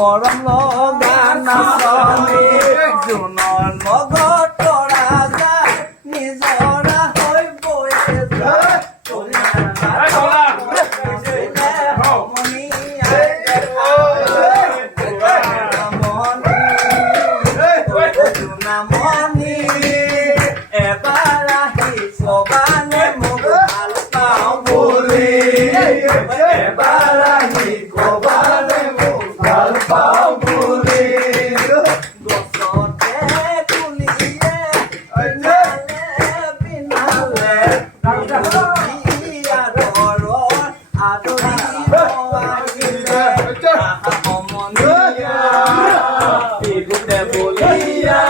মৰম লগা নাচনী জোনৰ লগত তৰা যায় নিজৰা হৈ বৈ যায় নামনি এবাৰ আহি কবানে মোক ভাল পাওঁ বুলি এবাৰ আহি কবানে মোক ভাল পাওঁ বুলি গছতে তুলিয়ে পিনালে আদৰি আহিলে সমনীয়া বিহুতে বলিয়া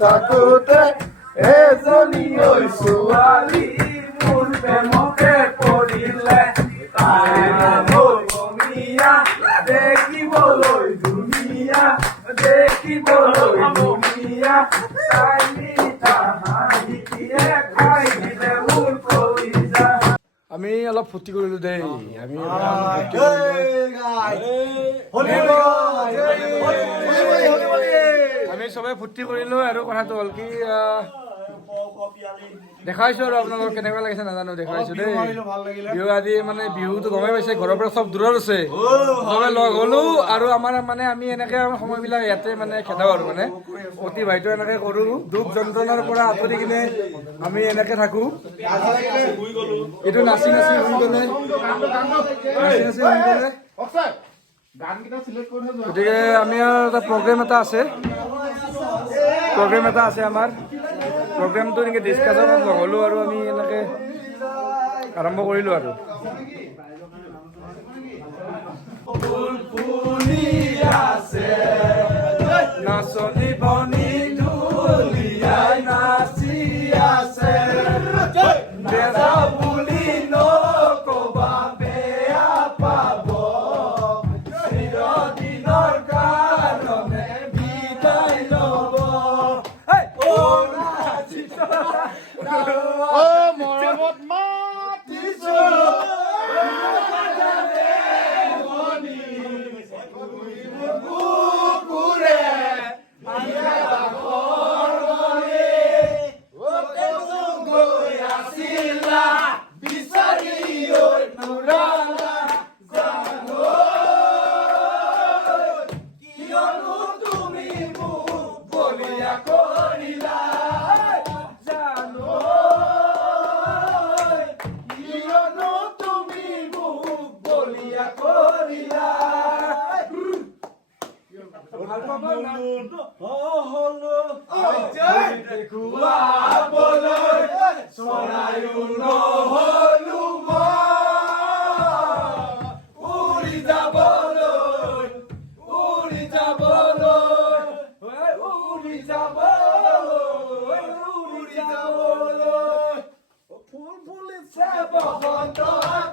থাকোতে এজনী ছোৱালী মোৰ প্ৰেমতে পৰিলে তাই মোৰ মনিয়া দেখিবলৈ ধুনীয়া তাই মিঠা হাঁহিয়ে খাই দিলে মোৰ কলিজা। আমি অলপ ফূৰ্তি কৰিলো দেই আমি সবাই ফূৰ্তি কৰিলো আৰু কথাটো হ'ল কি দেখাইছো আৰু আপোনালোকক কেনেকুৱা লাগিছে নাজানো দেখাইছো দেই বিহু আজি মানে বিহুটো গমেই পাইছে ঘৰৰ পৰা চব দূৰত আছে চবে লগ হলো আৰু আমাৰ মানে আমি এনেকে সময়বিলাক ইয়াতে মানে খেদাও আৰু মানে অতিবাহিত এনেকে কৰো দুখ যন্ত্ৰণাৰ পৰা আঁতৰি কিনে আমি এনেকে থাকো এইটো নাচি নাচি হৈ গ'লে গতিকে আমি আৰু এটা প্ৰগ্ৰেম এটা আছে আমাৰ প্ৰগ্ৰেমটো এনেকৈ ডিছকাশ্যনত নহ'লো আৰু আমি এনেকৈ আৰম্ভ কৰিলোঁ আৰু নাচনী বনি ঢুলীয়াই নাচি আছে বেজা বুলি নকবা বেয়া পাব চিৰদিনৰ কাৰণে বিদায় ল'ব মৰমত মাতিছো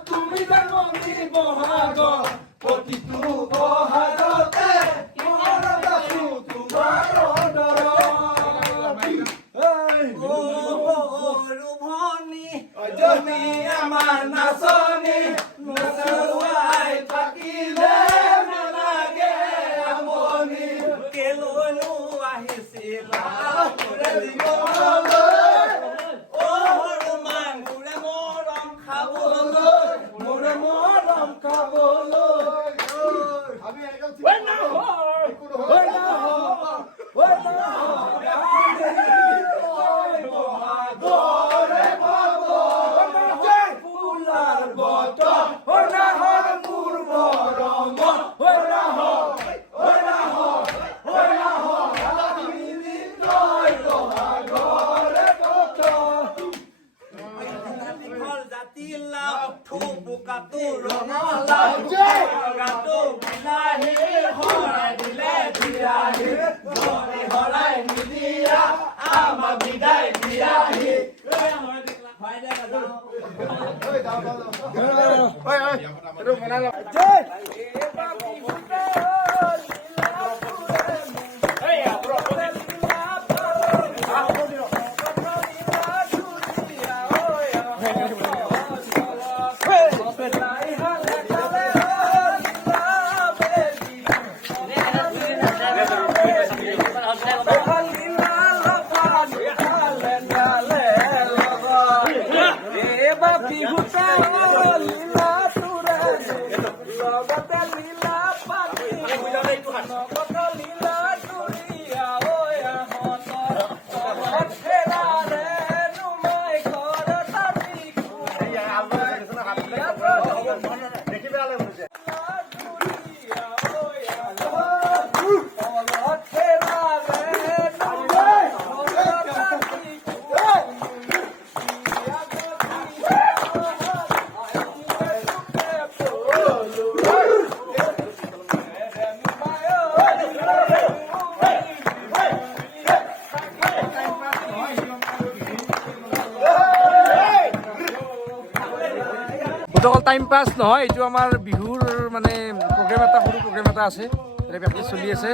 তুমি জানি বহাগ প্ৰতিটো বহাগতে তুমি আমাৰ নাচনি নচুয়াই থাকিলে নালাগে আমনি কেলৈনো আহিছিলা বোকাটো ৰঙালাও গাটো বিলাহী হৰাই দিলে বিলাহী ঘৰে হৰাই নিদিয়া আমাক বিদায় দিয়াহি অকল টাইম পাছ নহয়, এইটো আমাৰ বিহুৰ মানে প্ৰগ্ৰেম এটা, সৰু প্ৰগ্ৰেম এটা আছে, তাতে প্ৰেক্টিচ চলি আছে।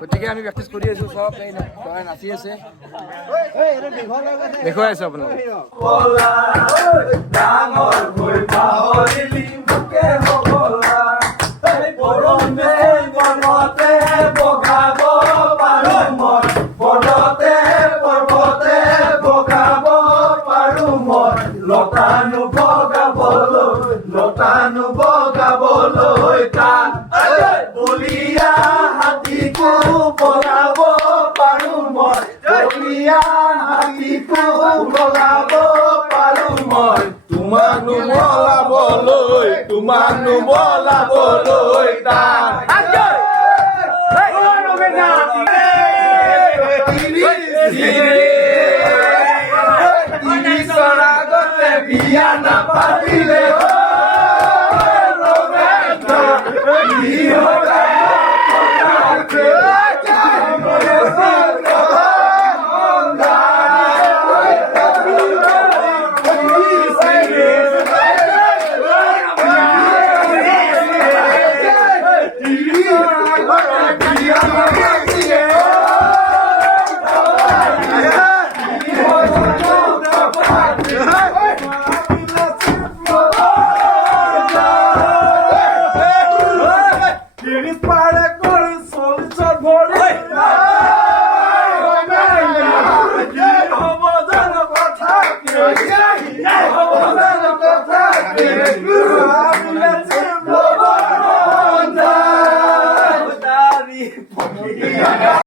গতিকে আমি প্ৰেক্টিচ কৰি আছো, চব নাচি আছে, দেখুৱাই আছো আপোনালোকক। লতানো বগাবলৈ টান বলিয়া হাতীকো বগাব পাৰো মই বলিয়া হাতীকো বগাব পাৰো মই তোমাকনো বলাবলৈ টান বিয়া নাপাতিলে